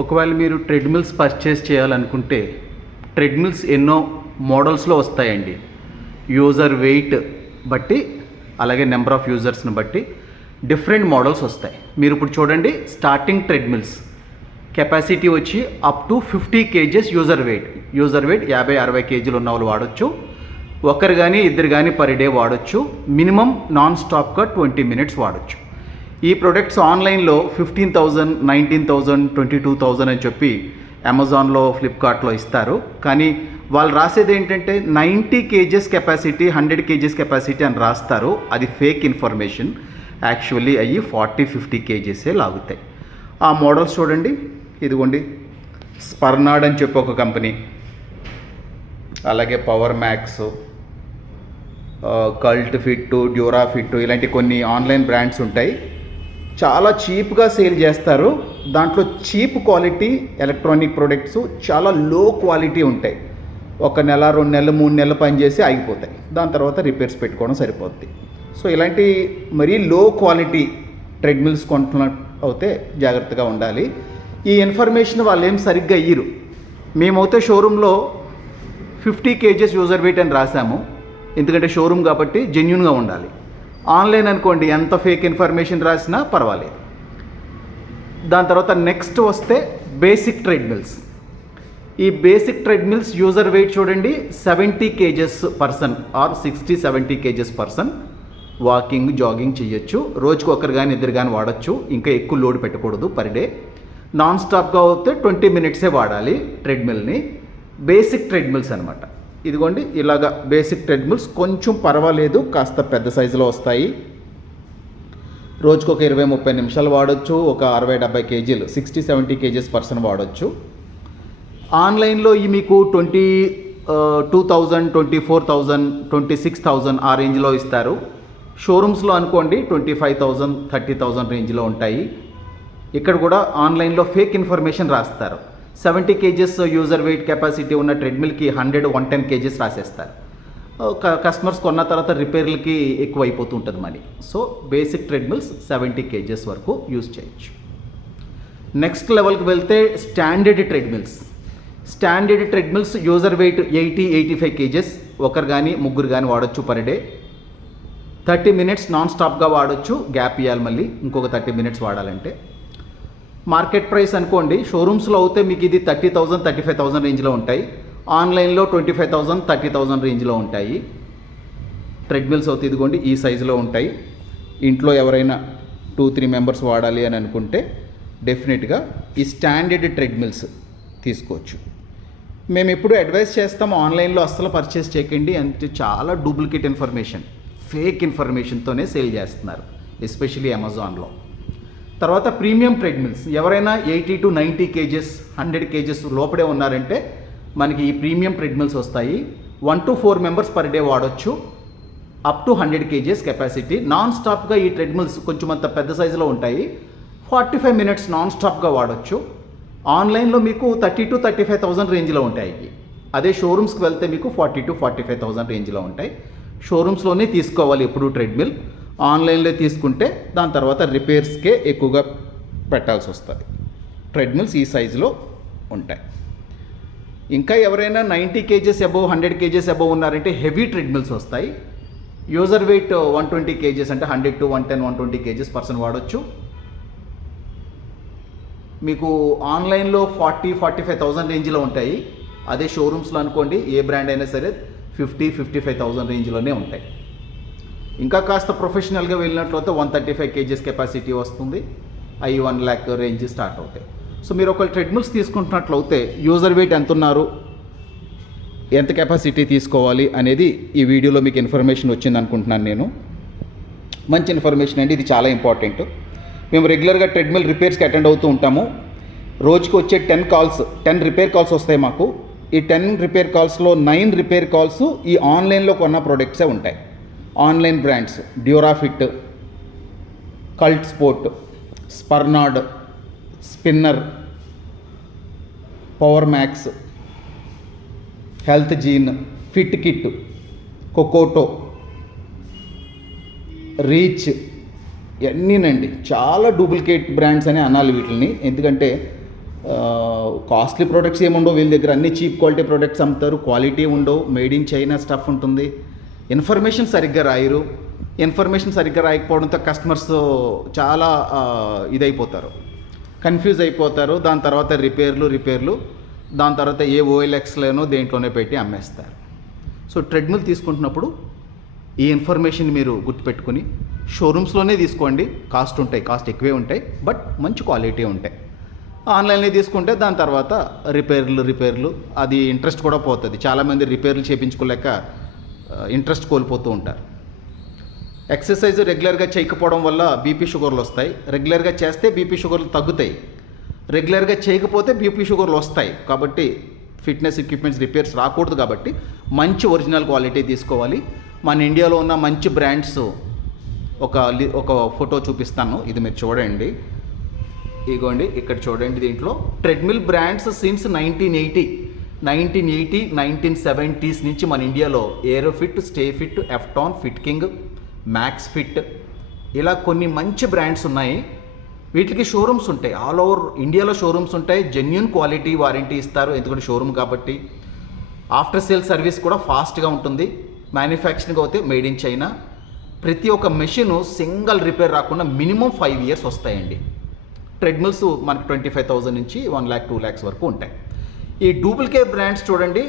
ఒకవేళ మీరు treadmills purchase చేయాలనుకుంటే ట్రెడ్మిల్స్ ఎన్నో మోడల్స్లో వస్తాయండి. యూజర్ వెయిట్ బట్టి అలాగే నెంబర్ ఆఫ్ యూజర్స్ని బట్టి డిఫరెంట్ మోడల్స్ వస్తాయి. మీరు ఇప్పుడు చూడండి, స్టార్టింగ్ ట్రెడ్మిల్స్ కెపాసిటీ వచ్చి up to 50 kgs user weight 50-60 kgలు ఉన్న వాళ్ళు వాడచ్చు. ఒకరు కానీ ఇద్దరు కానీ పర్ డే వాడచ్చు. మినిమం నాన్ స్టాప్గా 20 minutes వాడచ్చు. ఈ ప్రొడక్ట్స్ ఆన్లైన్లో 15,000, 19,000, 22,000 అని చెప్పి అమెజాన్లో, ఫ్లిప్కార్ట్లో ఇస్తారు. కానీ వాళ్ళు రాసేది ఏంటంటే 90 kgs కెపాసిటీ, 100 kgs కెపాసిటీ అని రాస్తారు. అది ఫేక్ ఇన్ఫర్మేషన్. యాక్చువల్లీ అయ్యి 40-50 kgsే లాగుతాయి. ఆ మోడల్స్ చూడండి, ఇదిగోండి స్పర్నాడ్ అని చెప్పి ఒక కంపెనీ, అలాగే power max, cult fit, dura fit, ఇలాంటి కొన్ని ఆన్లైన్ బ్రాండ్స్ ఉంటాయి. చాలా చీప్గా సేల్ చేస్తారు. దాంట్లో చీప్ క్వాలిటీ ఎలక్ట్రానిక్ ప్రొడక్ట్స్ చాలా లో క్వాలిటీ ఉంటాయి. 1 నెల, 2 నెలలు, 3 నెలలు పనిచేసి ఆగిపోతాయి. దాని తర్వాత రిపేర్స్ పెట్టుకోవడం సరిపోద్ది. సో ఇలాంటి మరీ లో క్వాలిటీ ట్రెడ్మిల్స్ కొంటున్నట్టు అయితే జాగ్రత్తగా ఉండాలి. ఈ ఇన్ఫర్మేషన్ వాళ్ళు ఏం సరిగ్గా ఇయ్యరు. మేమైతే షోరూంలో 50 kgs యూజర్ వెయిట్ అని రాసాము, ఎందుకంటే షోరూమ్ కాబట్టి జెన్యూన్గా ఉండాలి. ఆన్లైన్ అనుకోండి, ఎంత ఫేక్ ఇన్ఫర్మేషన్ రాసినా పర్వాలేదు. దాని తర్వాత నెక్స్ట్ వస్తే బేసిక్ ట్రెడ్మిల్స్. ఈ బేసిక్ ట్రెడ్మిల్స్ యూజర్ వెయిట్ చూడండి, 70 kgs person are 60-70 kgs person walking, jogging చేయొచ్చు. రోజుకు ఒకరు కానీ ఇద్దరు కానీ వాడచ్చు. ఇంకా ఎక్కువ లోడ్ పెట్టకూడదు పర్ డే. నాన్ స్టాప్గా అయితే 20 minutesే వాడాలి ట్రెడ్మిల్ని. బేసిక్ ట్రెడ్మిల్స్ అనమాట. ఇదిగోండి ఇలాగా బేసిక్ ట్రెడ్మిల్స్ కొంచెం పర్వాలేదు, కాస్త పెద్ద సైజులో వస్తాయి. రోజుకు ఒక 20-30 నిమిషాలు వాడచ్చు. ఒక 60-70 kgలు, 60-70 kgs పర్సన్ వాడచ్చు. ఆన్లైన్లో ఈ మీకు 22,000, 24,000, 26,000 ఆ రేంజ్లో ఇస్తారు. షోరూమ్స్లో అనుకోండి 25,000, 30,000 రేంజ్లో ఉంటాయి. ఇక్కడ కూడా ఆన్లైన్లో ఫేక్ ఇన్ఫర్మేషన్ రాస్తారు. 70 kgs యూజర్ వెయిట్ కెపాసిటీ ఉన్న ట్రెడ్మిల్కి 100-110 kgs రాసేస్తారు. కస్టమర్స్ కొన్న తర్వాత రిపేర్లకి ఎక్కువ అయిపోతూ ఉంటుంది money. So basic treadmills 70 kgs వరకు యూజ్ చేయొచ్చు. నెక్స్ట్ లెవెల్కి వెళ్తే standard treadmills. Standard treadmills user weight 80-85 kgs, ఒకరు కానీ ముగ్గురు కానీ వాడచ్చు పర్ డే. 30 minutes నాన్ స్టాప్గా వాడచ్చు. గ్యాప్ ఇవ్వాలి, మళ్ళీ ఇంకొక 30 minutes వాడాలంటే. మార్కెట్ ప్రైస్ అనుకోండి, షోరూమ్స్లో అయితే మీకు ఇది 30,000, 35,000 రేంజ్లో ఉంటాయి. ఆన్లైన్లో 25,000, 30,000 రేంజ్లో ఉంటాయి. ట్రెడ్మిల్స్ అవుతే ఇదిగోండి ఈ సైజులో ఉంటాయి. ఇంట్లో ఎవరైనా 2-3 మెంబర్స్ వాడాలి అని అనుకుంటే డెఫినెట్గా ఈ స్టాండర్డ్ ట్రెడ్మిల్స్ తీసుకోవచ్చు. మేము ఎప్పుడు అడ్వైస్ చేస్తాము, ఆన్లైన్లో అస్సలు పర్చేస్ చేయకండి. అంటే చాలా డూప్లికేట్ ఇన్ఫర్మేషన్, ఫేక్ ఇన్ఫర్మేషన్తోనే సేల్ చేస్తున్నారు, ఎస్పెషలీ అమెజాన్లో. తర్వాత ప్రీమియం ట్రెడ్మిల్స్. ఎవరైనా 80-90 kgs, 100 kgs లోపడే ఉన్నారంటే మనకి ఈ ప్రీమియం ట్రెడ్మిల్స్ వస్తాయి. 1-4 members పర్ డే వాడచ్చు. Up to 100 kgs capacity. Non స్టాప్గా ఈ ట్రెడ్మిల్స్ కొంచెం అంత పెద్ద సైజులో ఉంటాయి. 45 minutes నాన్ స్టాప్గా వాడచ్చు. ఆన్లైన్లో మీకు 30,000-35,000 రేంజ్లో ఉంటాయి. అదే షోరూమ్స్కి వెళ్తే మీకు 40,000-45,000 రేంజ్లో ఉంటాయి. షోరూమ్స్లోనే తీసుకోవాలి ఎప్పుడు ట్రెడ్మిల్. ఆన్లైన్లో తీసుకుంటే దాని తర్వాత రిపేర్స్కే ఎక్కువగా పెట్టాల్సి వస్తుంది. ట్రెడ్మిల్స్ ఈ సైజులో ఉంటాయి. ఇంకా ఎవరైనా 90 kgs అబోవ్, 100 kgs అబోవ్ ఉన్నారంటే హెవీ ట్రెడ్మిల్స్ వస్తాయి. యూజర్ వెయిట్ 120 kgs అంటే 100-110-120 kgs పర్సన్ వాడచ్చు. మీకు ఆన్లైన్లో 40,000-45,000 రేంజ్లో ఉంటాయి. అదే షోరూమ్స్లో అనుకోండి, ఏ బ్రాండ్ అయినా సరే 50,000-55,000 రేంజ్లోనే ఉంటాయి. ఇంకా కాస్త ప్రొఫెషనల్గా వెళ్ళినట్లయితే 135 kgs కెపాసిటీ వస్తుంది. అవి 1 lakh రేంజ్ స్టార్ట్ అవుతాయి. సో మీరు ఒకవేళ ట్రెడ్మిల్స్ తీసుకుంటున్నట్లయితే యూజర్ వెయిట్ ఎంత ఉన్నారు, ఎంత కెపాసిటీ తీసుకోవాలి అనేది ఈ వీడియోలో మీకు ఇన్ఫర్మేషన్ వచ్చింది అనుకుంటున్నాను నేను. మంచి ఇన్ఫర్మేషన్ అండి, ఇది చాలా ఇంపార్టెంట్. మేము రెగ్యులర్గా ట్రెడ్మిల్ రిపేర్స్కి అటెండ్ అవుతూ ఉంటాము. రోజుకి వచ్చే 10 రిపేర్ కాల్స్ వస్తాయి మాకు. ఈ 10 రిపేర్ కాల్స్లో 9 రిపేర్ కాల్స్ ఈ ఆన్లైన్లో కొన్న ప్రోడక్ట్సే ఉంటాయి. Online brands Durafit, Cult Sport, Sparnod, Spinner, Power Max, Health Genie, Fit Kit, Cockatoo, Reach, ఇవన్నీనండి చాలా డూప్లికేట్ బ్రాండ్స్ అని అనాలి వీటిని. ఎందుకంటే కాస్ట్లీ ప్రొడక్ట్స్ ఏముండవు వీళ్ళ దగ్గర, అన్ని చీప్ క్వాలిటీ ప్రొడక్ట్స్ అమ్ముతారు, క్వాలిటీ ఉండవు, మేడ్ ఇన్ చైనా స్టఫ్ ఉంటుంది. ఇన్ఫర్మేషన్ సరిగ్గా రాయరు. ఇన్ఫర్మేషన్ సరిగ్గా రాయకపోవడంతో కస్టమర్స్ చాలా ఇదైపోతారు, కన్ఫ్యూజ్ అయిపోతారు. దాని తర్వాత రిపేర్లు దాని తర్వాత ఏ ఓఎల్ఎక్స్లోనో దేంట్లోనే పెట్టి అమ్మేస్తారు. సో ట్రెడ్మిల్ తీసుకుంటున్నప్పుడు ఈ ఇన్ఫర్మేషన్ మీరు గుర్తుపెట్టుకుని షోరూమ్స్లోనే తీసుకోండి. కాస్ట్ ఎక్కువే ఉంటాయి, బట్ మంచి క్వాలిటీ ఉంటాయి. ఆన్లైన్లో తీసుకుంటే దాని తర్వాత రిపేర్లు అది ఇంట్రెస్ట్ కూడా పోతుంది. చాలామంది రిపేర్లు చేయించుకోలేక ఇంట్రెస్ట్ కోల్పోతూ ఉంటారు. ఎక్సర్సైజ్ రెగ్యులర్గా చేయకపోవడం వల్ల బీపీ షుగర్లు వస్తాయి. రెగ్యులర్గా చేస్తే బీపీ షుగర్లు తగ్గుతాయి, రెగ్యులర్గా చేయకపోతే బీపీ షుగర్లు వస్తాయి. కాబట్టి ఫిట్నెస్ ఎక్విప్మెంట్స్ రిపేర్స్ రాకూడదు. కాబట్టి మంచి ఒరిజినల్ క్వాలిటీ తీసుకోవాలి. మన ఇండియాలో ఉన్న మంచి బ్రాండ్స్ ఒక ఫోటో చూపిస్తాను, ఇది మీరు చూడండి. ఇగోండి ఇక్కడ చూడండి. దీంట్లో ట్రెడ్మిల్ బ్రాండ్స్ సిన్స్ 1970s నుంచి మన ఇండియాలో ఏరోఫిట్, స్టేఫిట్, ఎఫ్టాన్, ఫిట్ కింగ్, మ్యాక్స్ ఫిట్ ఇలా కొన్ని మంచి బ్రాండ్స్ ఉన్నాయి. వీటికి షోరూమ్స్ ఉంటాయి, ఆల్ ఓవర్ ఇండియాలో షోరూమ్స్ ఉంటాయి. జెన్యూన్ క్వాలిటీ వారంటీ ఇస్తారు, ఎందుకంటే షోరూమ్ కాబట్టి. ఆఫ్టర్ సేల్ సర్వీస్ కూడా ఫాస్ట్గా ఉంటుంది. మ్యానుఫ్యాక్చరింగ్ అయితే మేడ్ ఇన్ చైనా. ప్రతి ఒక్క మెషిన్ సింగిల్ రిపేర్ రాకుండా మినిమం 5 years వస్తాయండి. ట్రెడ్మిల్స్ మనకి 25,000 నుంచి 1 lakh 2 lakhs వరకు ఉంటాయి. ఈ డూప్లికేట్ బ్రాండ్స్ చూడండి.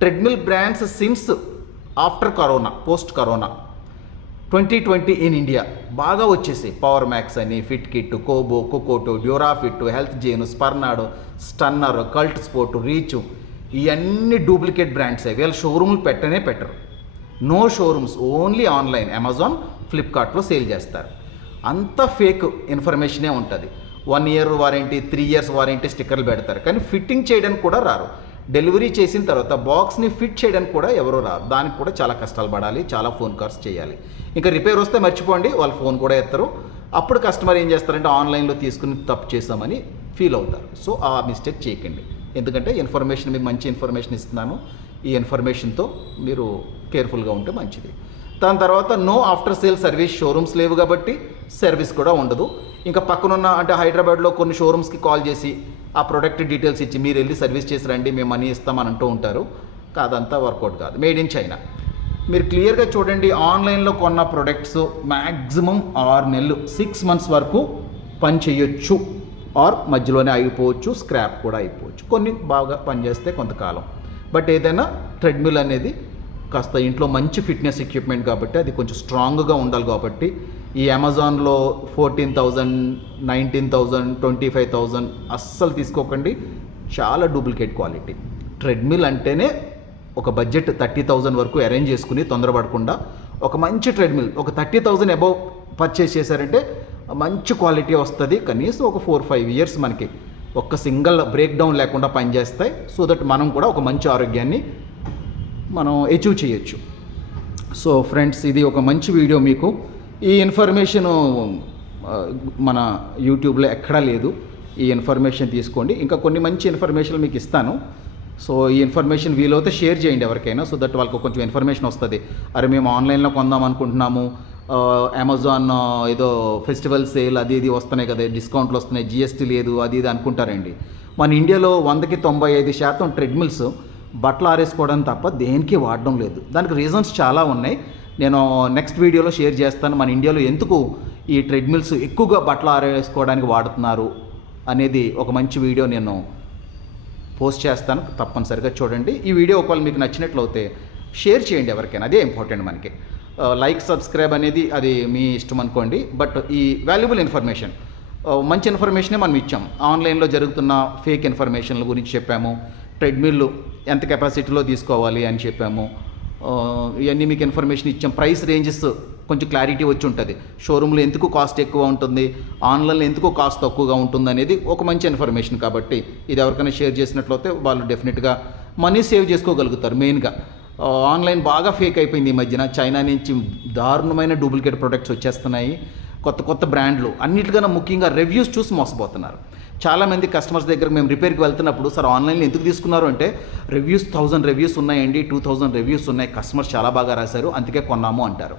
Treadmill brands since after corona, post corona 2020 in India బాగా వచ్చేసాయి. పవర్ మ్యాక్స్ అని, Fit Kit, Kobo, Cockatoo, Durafit, Health జేను, స్పర్నాడో, స్టన్నర్, కల్ట్ స్పోర్ట్, రీచ్ ఇవన్నీ డూప్లికేట్ బ్రాండ్సే. వీళ్ళు షోరూమ్లు పెట్టరు. No showrooms, only online, Amazon, ఫ్లిప్కార్ట్లో సేల్ చేస్తారు. అంతా ఫేక్ ఇన్ఫర్మేషనే ఉంటుంది. 1 year వారంటీ, 3 years వారంటీ స్టిక్కర్లు పెడతారు, కానీ ఫిట్టింగ్ చేయడానికి కూడా రారు. డెలివరీ చేసిన తర్వాత బాక్స్ని ఫిట్ చేయడానికి కూడా ఎవరు రారు. దానికి కూడా చాలా కష్టాలు పడాలి, చాలా ఫోన్ కాల్స్ చేయాలి. ఇంకా రిపేర్ వస్తే మర్చిపోండి, వాళ్ళు ఫోన్ కూడా ఎత్తారు. అప్పుడు కస్టమర్ ఏం చేస్తారంటే ఆన్లైన్లో తీసుకుని తప్పు చేసామని ఫీల్ అవుతారు. సో ఆ మిస్టేక్ చేయకండి, ఎందుకంటే ఇన్ఫర్మేషన్ మీకు మంచి ఇన్ఫర్మేషన్ ఇస్తున్నాను. ఈ ఇన్ఫర్మేషన్తో మీరు కేర్ఫుల్గా ఉంటే మంచిది. దాని తర్వాత no after sale service, showrooms లేవు కాబట్టి సర్వీస్ కూడా ఉండదు. ఇంకా పక్కనున్న అంటే హైదరాబాద్లో కొన్ని షోరూమ్స్కి కాల్ చేసి ఆ ప్రోడక్ట్ డీటెయిల్స్ ఇచ్చి మీరు వెళ్ళి సర్వీస్ చేసి రండి, మేము మనీ ఇస్తామని అంటూ ఉంటారు. కాదంతా వర్కౌట్ కాదు. Made in China. మీరు క్లియర్గా చూడండి. ఆన్లైన్లో కొన్న ప్రొడక్ట్స్ మ్యాక్సిమం 6 నెలలు, 6 months వరకు పని చేయొచ్చు, ఆర్ మధ్యలోనే అయిపోవచ్చు, స్క్రాప్ కూడా అయిపోవచ్చు. కొన్ని బాగా పనిచేస్తే కొంతకాలం. బట్ ఏదైనా ట్రెడ్మిల్ అనేది కాస్త ఇంట్లో మంచి ఫిట్నెస్ ఎక్విప్మెంట్ కాబట్టి అది కొంచెం స్ట్రాంగ్గా ఉండాలి. కాబట్టి ఈ అమెజాన్లో 14,000, 19,000, 25,000 అస్సలు తీసుకోకండి. చాలా డూప్లికేట్ క్వాలిటీ. ట్రెడ్మిల్ అంటేనే ఒక బడ్జెట్ 30,000 వరకు అరేంజ్ చేసుకుని తొందరపడకుండా ఒక మంచి ట్రెడ్మిల్ ఒక 30,000 అబౌవ్ పర్చేస్ చేశారంటే మంచి క్వాలిటీ వస్తుంది. కనీసం ఒక 4-5 years మనకి ఒక్క సింగిల్ బ్రేక్ డౌన్ లేకుండా పనిచేస్తాయి. సో దట్ మనం కూడా ఒక మంచి ఆరోగ్యాన్ని మనం అచీవ్ చేయొచ్చు. సో ఫ్రెండ్స్, ఇది ఒక మంచి వీడియో. మీకు ఈ ఇన్ఫర్మేషను మన యూట్యూబ్లో ఎక్కడా లేదు. ఈ ఇన్ఫర్మేషన్ తీసుకోండి. ఇంకా కొన్ని మంచి ఇన్ఫర్మేషన్ మీకు ఇస్తాను. సో ఈ ఇన్ఫర్మేషన్ వీలైతే షేర్ చేయండి ఎవరికైనా, సో దట్ వాళ్ళకు కొంచెం ఇన్ఫర్మేషన్ వస్తుంది. అరే మేము ఆన్లైన్లో కొందాం అనుకుంటున్నాము, అమెజాన్ ఏదో ఫెస్టివల్ సేల్ అది ఇది వస్తున్నాయి కదా, డిస్కౌంట్లు వస్తున్నాయి, జిఎస్టీ లేదు, అది ఇది అనుకుంటారండి. మన ఇండియాలో 100కి 95% ట్రెడ్మిల్స్ బట్టలు ఆరేసుకోవడం తప్ప దేనికి వాడడం లేదు. దానికి రీజన్స్ చాలా ఉన్నాయి. నేను నెక్స్ట్ వీడియోలో షేర్ చేస్తాను. మన ఇండియాలో ఎందుకు ఈ ట్రెడ్మిల్స్ ఎక్కువగా బట్టలు ఆరేసుకోవడానికి వాడుతున్నారు అనేది ఒక మంచి వీడియో నేను పోస్ట్ చేస్తాను, తప్పనిసరిగా చూడండి. ఈ వీడియో ఒకవేళ మీకు నచ్చినట్లయితే షేర్ చేయండి ఎవరికైనా, అదే ఇంపార్టెంట్ మనకి. లైక్, సబ్స్క్రైబ్ అనేది అది మీ ఇష్టం అనుకోండి. బట్ ఈ వాల్యుబుల్ ఇన్ఫర్మేషన్, మంచి ఇన్ఫర్మేషనే మనం ఇచ్చాం. ఆన్లైన్లో జరుగుతున్న ఫేక్ ఇన్ఫర్మేషన్ల గురించి చెప్పాము. ట్రెడ్మిల్ ఎంత కెపాసిటీలో తీసుకోవాలి అని చెప్పాము. ఇవన్నీ మీకు ఇన్ఫర్మేషన్ ఇచ్చాం. ప్రైస్ రేంజెస్ కొంచెం క్లారిటీ వచ్చి ఉంటుంది. షోరూంలో ఎందుకు కాస్ట్ ఎక్కువ ఉంటుంది, ఆన్లైన్లో ఎందుకు కాస్ట్ తక్కువగా ఉంటుంది అనేది ఒక మంచి ఇన్ఫర్మేషన్. కాబట్టి ఇది ఎవరికైనా షేర్ చేసినట్లయితే వాళ్ళు డెఫినెట్గా మనీ సేవ్ చేసుకోగలుగుతారు. మెయిన్గా ఆన్లైన్ బాగా ఫేక్ అయిపోయింది ఈ మధ్యన. చైనా నుంచి దారుణమైన డూప్లికేట్ ప్రొడక్ట్స్ వచ్చేస్తున్నాయి, కొత్త కొత్త బ్రాండ్లు. అన్నిటికన్నా ముఖ్యంగా రివ్యూస్ చూసి మోసపోతున్నారు. చాలామంది కస్టమర్స్ దగ్గర మేము రిపేర్కి వెళ్తున్నప్పుడు, సార్ ఆన్లైన్లో ఎందుకు తీసుకున్నారు అంటే, రివ్యూస్ 1000 రివ్యూస్ ఉన్నాయండి, 2000 రివ్యూస్ ఉన్నాయి, కస్టమర్స్ చాలా బాగా రాశారు అందుకే కొన్నాము అంటారు.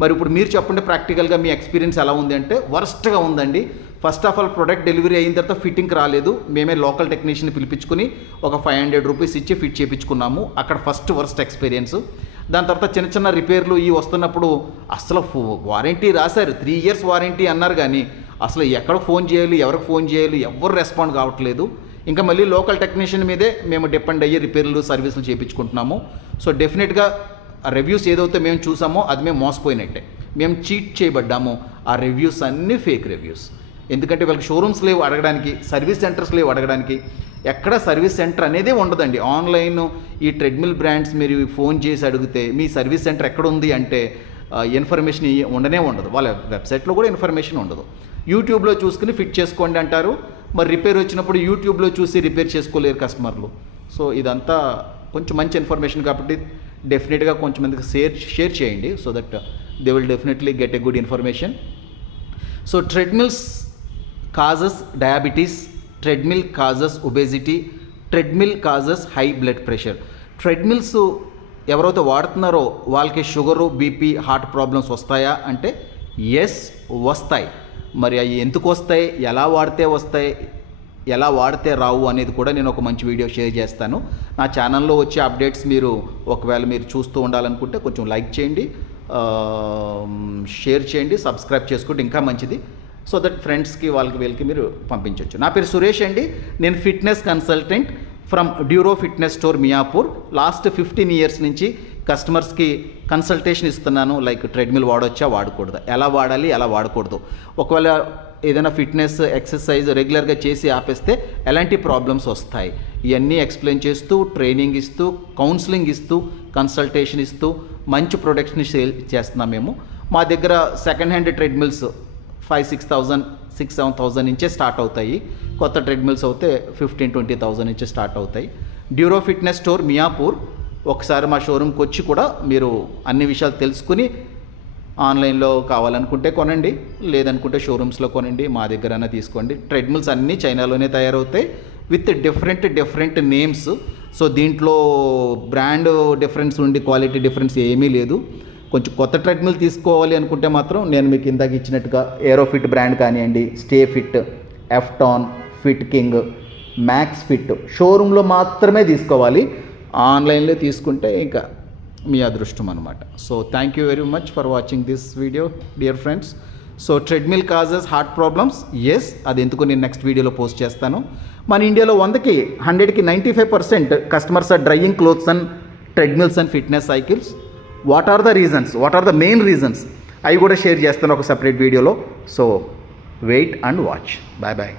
మరి ఇప్పుడు మీరు చెప్పండి, ప్రాక్టికల్గా మీ ఎక్స్పీరియన్స్ ఎలా ఉంది అంటే వరస్ట్గా ఉందండి. First of all product delivery అయిన తర్వాత ఫిట్టింగ్కి రాలేదు, మేమే లోకల్ టెక్నీషియన్ పిలిపించుకుని ఒక 500 రూపీస్ ఇచ్చి ఫిట్ చేయించుకున్నాము. అక్కడ ఫస్ట్ వర్స్ట్ ఎక్స్పీరియన్స్. దాని తర్వాత చిన్న చిన్న రిపేర్లు ఈ వస్తున్నప్పుడు అసలు వారంటీ రాశారు, 3 years వారంటీ అన్నారు, కానీ అసలు ఎక్కడ ఫోన్ చేయాలి, ఎవరికి ఫోన్ చేయాలి, ఎవరు రెస్పాండ్ కావట్లేదు. ఇంకా మళ్ళీ లోకల్ టెక్నీషియన్ మీదే మేము డిపెండ్ అయ్యి రిపేర్లు సర్వీసులు చేయించుకుంటున్నాము. సో డెఫినెట్గా ఆ రివ్యూస్ ఏదైతే మేము చూసామో అది మేము మోసపోయినట్టే, మేము చీట్ చేయబడ్డాము. ఆ రివ్యూస్ అన్నీ ఫేక్ రివ్యూస్. ఎందుకంటే వాళ్ళకి షోరూమ్స్ లేవు అడగడానికి, సర్వీస్ సెంటర్స్ లేవు అడగడానికి, ఎక్కడ సర్వీస్ సెంటర్ అనేదే ఉండదండి. ఆన్లైన్ ఈ ట్రెడ్మిల్ బ్రాండ్స్ మీరు ఫోన్ చేసి అడిగితే మీ సర్వీస్ సెంటర్ ఎక్కడ ఉంది అంటే ఇన్ఫర్మేషన్ ఉండనే ఉండదు, వాళ్ళ వెబ్సైట్లో కూడా ఇన్ఫర్మేషన్ ఉండదు. యూట్యూబ్లో చూసుకుని ఫిట్ చేసుకోండి అంటారు, మరి రిపేర్ వచ్చినప్పుడు యూట్యూబ్లో చూసి రిపేర్ చేసుకోలేరు కస్టమర్లు. సో ఇదంతా కొంచెం మంచి ఇన్ఫర్మేషన్ కాబట్టి డెఫినెట్గా కొంచెం మందికి షేర్ చేయండి, so that they will definitely get a good information. So treadmills causes diabetes, treadmill causes obesity, treadmill causes high blood pressure. Treadmills ఎవరైతే వాడుతున్నారో వాళ్ళకి షుగరు, బీపీ, హార్ట్ ప్రాబ్లమ్స్ వస్తాయా అంటే ఎస్ వస్తాయి. మరి అవి ఎందుకు వస్తాయి, ఎలా వాడితే వస్తాయి, ఎలా వాడితే రావు అనేది కూడా నేను ఒక మంచి వీడియో షేర్ చేస్తాను. నా ఛానల్లో వచ్చే అప్డేట్స్ మీరు ఒకవేళ మీరు చూస్తూ ఉండాలనుకుంటే కొంచెం లైక్ చేయండి, షేర్ చేయండి, సబ్స్క్రైబ్ చేసుకుంటే ఇంకా మంచిది. సో దట్ ఫ్రెండ్స్కి వాళ్ళకి వీళ్ళకి మీరు పంపించవచ్చు. నా పేరు సురేష్ అండి, నేను fitness consultant from Duro fitness store Miyapur. Last 15 years నుంచి కస్టమర్స్కి కన్సల్టేషన్ ఇస్తున్నాను. లైక్ ట్రెడ్మిల్ వాడొచ్చా, వాడకూడదు, ఎలా వాడాలి, ఎలా వాడకూడదు, ఒకవేళ ఏదైనా ఫిట్నెస్ ఎక్సర్సైజ్ రెగ్యులర్గా చేసి ఆపేస్తే ఎలాంటి ప్రాబ్లమ్స్ వస్తాయి, ఇవన్నీ ఎక్స్ప్లెయిన్ చేస్తూ, ట్రైనింగ్ ఇస్తూ, కౌన్సిలింగ్ ఇస్తూ, కన్సల్టేషన్ ఇస్తూ మంచి ప్రొడక్ట్స్ని సేల్ చేస్తున్నాం మేము. మా దగ్గర సెకండ్ హ్యాండ్ ట్రెడ్మిల్స్ 5,000-6,000, 6,000-7,000 నుంచే స్టార్ట్ అవుతాయి. కొత్త ట్రెడ్మిల్స్ అయితే 15,000-20,000 నుంచే స్టార్ట్ అవుతాయి. Duro fitness store Miyapur. ఒకసారి మా షోరూమ్కి వచ్చి కూడా మీరు అన్ని విషయాలు తెలుసుకుని ఆన్లైన్లో కావాలనుకుంటే కొనండి, లేదనుకుంటే షోరూమ్స్లో కొనండి, మా దగ్గరైనా తీసుకోండి. ట్రెడ్మిల్స్ అన్నీ చైనాలోనే తయారవుతాయి విత్ డిఫరెంట్ నేమ్స్. సో దీంట్లో బ్రాండ్ డిఫరెన్స్ ఉండి క్వాలిటీ డిఫరెన్స్ ఏమీ లేదు. కొంచెం కొత్త ట్రెడ్మిల్ తీసుకోవాలి అనుకుంటే మాత్రం నేను మీకు ఇందాక ఇచ్చినట్టుగా ఏరోఫిట్ బ్రాండ్ కానివ్వండి, స్టే ఫిట్, ఎఫ్టాన్, ఫిట్ కింగ్, మ్యాక్స్ ఫిట్ షోరూంలో మాత్రమే తీసుకోవాలి. ఆన్లైన్లో తీసుకుంటే ఇంకా మీ అదృష్టం అనమాట. So thank you very much for watching this video dear friends. So treadmill causes heart problems, yes, అది ఎందుకు నేను నెక్స్ట్ వీడియోలో పోస్ట్ చేస్తాను. మన ఇండియాలో 100కి 95% customers are drying clothes and treadmills and fitness cycles. What are the reasons, what are the main reasons, అవి కూడా షేర్ చేస్తాను ఒక సపరేట్ వీడియోలో. So wait and watch. Bye bye.